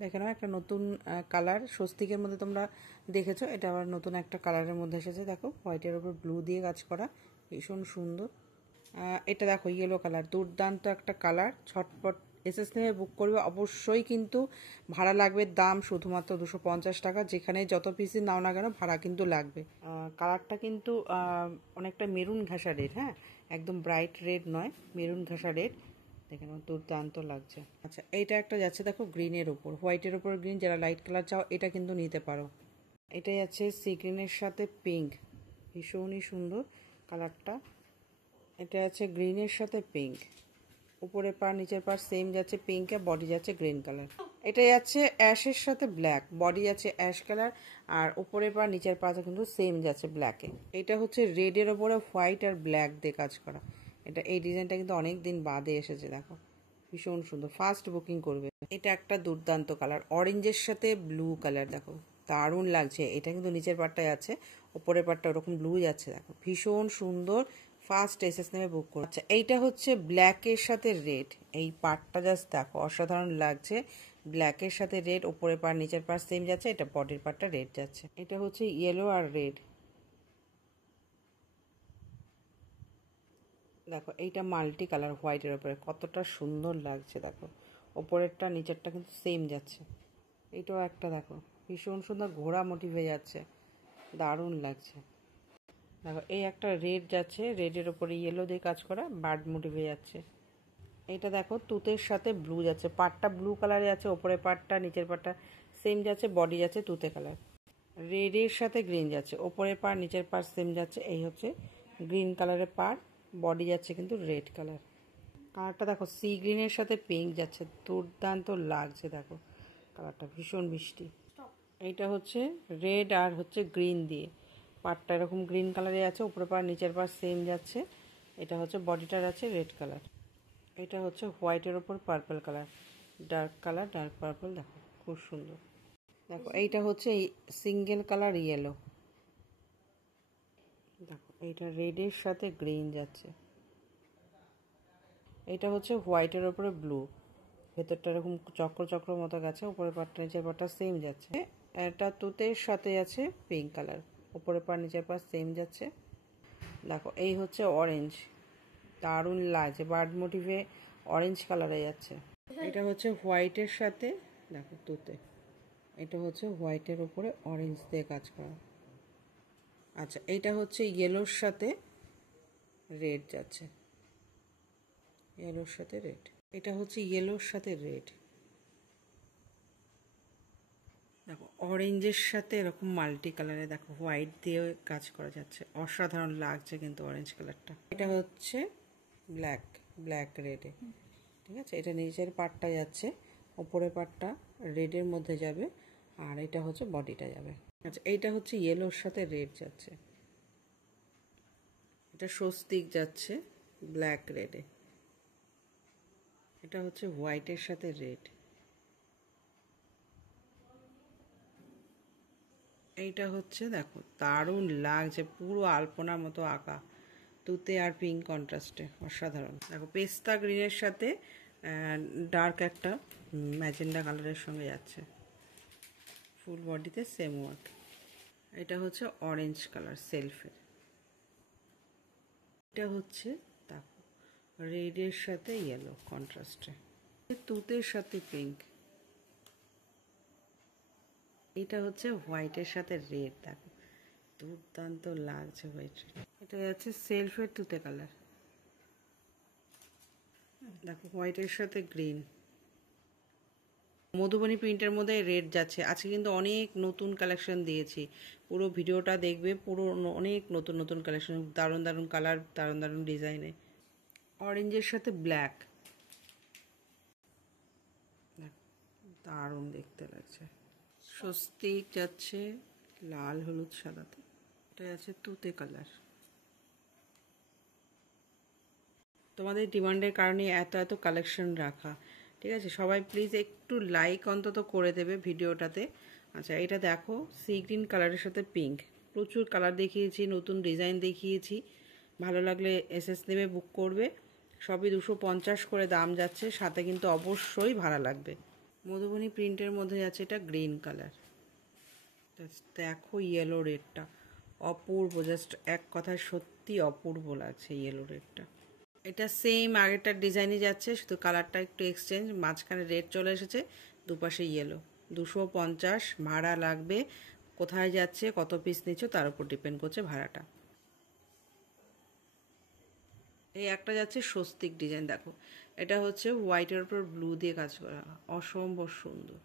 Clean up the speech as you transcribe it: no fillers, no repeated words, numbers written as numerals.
দেখে নাও একটা নতুন কালার, স্বস্তিকের মধ্যে তোমরা দেখেছো, এটা আবার নতুন একটা কালারের মধ্যে এসেছে। দেখো হোয়াইটের ওপর ব্লু দিয়ে কাজ করা, ভীষণ সুন্দর। এটা দেখো ইয়েলো কালার, দুর্দান্ত একটা কালার। ছটপট এসএস নেমে বুক করবে অবশ্যই, কিন্তু ভাড়া লাগবে। দাম শুধুমাত্র 250 টাকা। যেখানে যত পিসই নাও না কেন ভাড়া কিন্তু লাগবে। কালারটা কিন্তু অনেকটা মেরুন ঘাসা রেড, হ্যাঁ, একদম ব্রাইট রেড নয়, মেরুন ঘাসা রেড। দেখে নাও দুর্দান্ত লাগছে। আচ্ছা, এইটা একটা যাচ্ছে দেখো গ্রিনের ওপর, হোয়াইটের ওপর গ্রিন। যারা লাইট কালার চাও এটা কিন্তু নিতে পারো। এটাই আছে সি গ্রিনের সাথে পিঙ্ক, ভীষণই সুন্দর কালারটা। এটা আছে গ্রিনের সাথে পিঙ্ক, উপরের পার নিচের পার সেম যাচ্ছে পিঙ্কে, বডি যাচ্ছে গ্রিন কালার। এটা যাচ্ছে অ্যাশের সাথে ব্ল্যাক, বডি যাচ্ছে অ্যাশ কালার, আর উপরের পার নিচের পাটা কিন্তু সেম যাচ্ছে ব্ল্যাকে। এটা হচ্ছে রেডের ওপরে হোয়াইট আর ব্ল্যাক দিয়ে কাজ করা। এটা এই ডিজাইনটা কিন্তু অনেক দিন বাদে এসেছে, দেখো ভীষণ সুন্দর, ফার্স্ট বুকিং করবে। এটা একটা দুর্দান্ত কালার, অরেঞ্জের সাথে ব্লু কালার, দেখো দারুণ লাগছে। এটা কিন্তু নিচের পাটটায় আছে, উপরের পাটটা ওরকম ব্লু যাচ্ছে, দেখো ভীষণ সুন্দর। ফার্স্ট এসএস নেমে বুক করো। আচ্ছা, এইটা হচ্ছে ব্ল্যাকের সাথে রেড, এই পাটটা জাস্ট দেখো অসাধারণ লাগছে। ব্ল্যাকের সাথে রেড, উপরের পার নিচের পার সেম যাচ্ছে, এটা বডির পার্টটা রেড যাচ্ছে। এটা হচ্ছে ইয়েলো আর রেড, দেখো এইটা মাল্টি কালার হোয়াইটের উপরে কতটা সুন্দর লাগছে। দেখো ওপরেরটা নিচেরটা কিন্তু সেম যাচ্ছে। এইটাও একটা দেখো ভীষণ সুন্দর ঘোড়া মোটিভে যাচ্ছে, দারুণ লাগছে। দেখো এই একটা রেড যাচ্ছে, রেডের ওপরে ইয়েলো দিয়ে কাজ করা, বার্ড মোটিভে যাচ্ছে। এইটা দেখো তুতের সাথে ব্লু যাচ্ছে, পাটটা ব্লু কালারে আছে, ওপরে পাটটা নিচের পাটটা সেম যাচ্ছে, বডি যাচ্ছে তুতে কালার। রেডের সাথে গ্রিন যাচ্ছে, ওপরের পার নিচের পার সেম যাচ্ছে, এই হচ্ছে গ্রিন কালারের পার, বডি যাচ্ছে কিন্তু রেড কালার। কালারটা দেখো সি গ্রিনের সাথে পিঙ্ক যাচ্ছে, দুর্দান্ত লাগছে। দেখো কালারটা ভীষণ মিষ্টি। এইটা হচ্ছে রেড আর হচ্ছে গ্রিন দিয়ে, পাটটা এরকম গ্রিন কালারে আছে, উপরে পার নিচের পার সেম যাচ্ছে। এটা হচ্ছে বডিটার আছে রেড কালার। এটা হচ্ছে হোয়াইটের ওপর purple colour, dark colour, dark purple, দেখো খুব সুন্দর। দেখো এইটা হচ্ছে সিঙ্গেল কালার ইয়েলো, দেখো এইটা রেডের সাথে গ্রিন যাচ্ছে। এটা হচ্ছে হোয়াইটের ওপরে ব্লু, ভেতরটা এরকম চক্র চক্র মতো গেছে, উপরের পাটটা নিচের পাটটা সেম যাচ্ছে। এটা তুতের সাথে আছে পিঙ্ক কালার, উপরের পাট নিচের পাট সেম যাচ্ছে। দেখো এই হচ্ছে অরেঞ্জ, দারুণ লাগছে, বার্ড মোটিভে অরেঞ্জ কালারে যাচ্ছে। এটা হচ্ছে হোয়াইটের সাথে দেখো তুতে, এটা হচ্ছে হোয়াইটের উপরে অরেঞ্জ দিয়ে কাজ করা। আচ্ছা, এইটা হচ্ছে ইয়েলোর সাথে রেড যাচ্ছে, ইয়েলোর সাথে রেড। এটা হচ্ছে ইয়েলোর সাথে রেড, দেখো অরেঞ্জের সাথে এরকম মাল্টি কালারে, দেখো হোয়াইট দিয়ে কাজ করা যাচ্ছে, অসাধারণ লাগছে কিন্তু অরেঞ্জ কালারটা। এটা হচ্ছে ব্ল্যাক, ব্ল্যাক রেডে, ঠিক আছে। এটা নিচের পার্টটা যাচ্ছে, ওপরের পার্টটা রেডের মধ্যে যাবে, আর এটা হচ্ছে বডিটা যাবে। আচ্ছা, এইটা হচ্ছে ইয়েলোর সাথে রেড যাচ্ছে, এটা স্বস্তিক যাচ্ছে ব্ল্যাক রেডে। এটা হচ্ছে হোয়াইটের সাথে রেড। এইটা হচ্ছে দেখো দারুণ লাগছে, পুরো আলপনার মতো আঁকা, তুতে আর পিঙ্ক কন্ট্রাস্টে, অসাধারণ। দেখো পেস্তা গ্রিনের সাথে ডার্ক একটা ম্যাজেন্ডা কালারের সঙ্গে যাচ্ছে, ফুল বডিতে সেম ওয়ার্ক। এটা হচ্ছে অরেঞ্জ কালার সেলফের। এটা হচ্ছে দেখো রেডের সাথে ইয়েলো কন্ট্রাস্টে, তুতের সাথে পিঙ্ক। এটা হচ্ছে হোয়াইটের সাথে রেড, দেখো দুর্দান্ত লাগছে হোয়াইট রেড। এটা যাচ্ছে সেলফের তুতে কালার, দেখো হোয়াইটের সাথে গ্রিন। মধুবনী প্রিন্টের মধ্যে রেড যাচ্ছে। আজকে কিন্তু অনেক নতুন কালেকশন দিয়েছি, পুরো ভিডিওটা দেখবে, পুরো অনেক নতুন নতুন কালেকশন, দারুণ দারুণ কালার, দারুণ দারুণ ডিজাইনে। অরেঞ্জের সাথে ব্ল্যাক, দারুণ দেখতে লাগছে। স্বস্তিক যাচ্ছে লাল হলুদ সাদাতে, এটা আছে তুতে কালার। তোমাদের ডিমান্ডের কারণে এত এত কালেকশন রাখা, ঠিক আছে। সবাই প্লিজ একটু লাইক অন্তত করে দেবে ভিডিওটাতে। আচ্ছা, এটা দেখো সি গ্রিন কালারের সাথে পিঙ্ক, প্রচুর কালার দেখিয়েছি, নতুন ডিজাইন দেখিয়েছি। ভালো লাগলে এসএস নেবে বুক করবে। সবই 250 করে দাম যাচ্ছে, সাথে কিন্তু অবশ্যই ভাড়া লাগবে। মধুবনী প্রিন্টের মধ্যে যাচ্ছে এটা গ্রিন কালার। দেখো ইয়েলো রেডটা অপূর্ব, জাস্ট এক কথায় সত্যি অপূর্ব লাগছে ইয়েলো রেডটা। এটা সেম আগেরটার ডিজাইনই যাচ্ছে, শুধু কালারটা একটু এক্সচেঞ্জ, মাঝখানে রেড চলে এসেছে, দুপাশে ইয়েলো। 250 ভাড়া লাগবে। কোথায় যাচ্ছে, কত পিস নিচ্ছ তার উপর ডিপেন্ড করছে ভাড়াটা। এই একটা যাচ্ছে স্বস্তিক ডিজাইন, দেখো এটা হচ্ছে হোয়াইটের উপর ব্লু দিয়ে কাজ করা, অসম্ভব সুন্দর।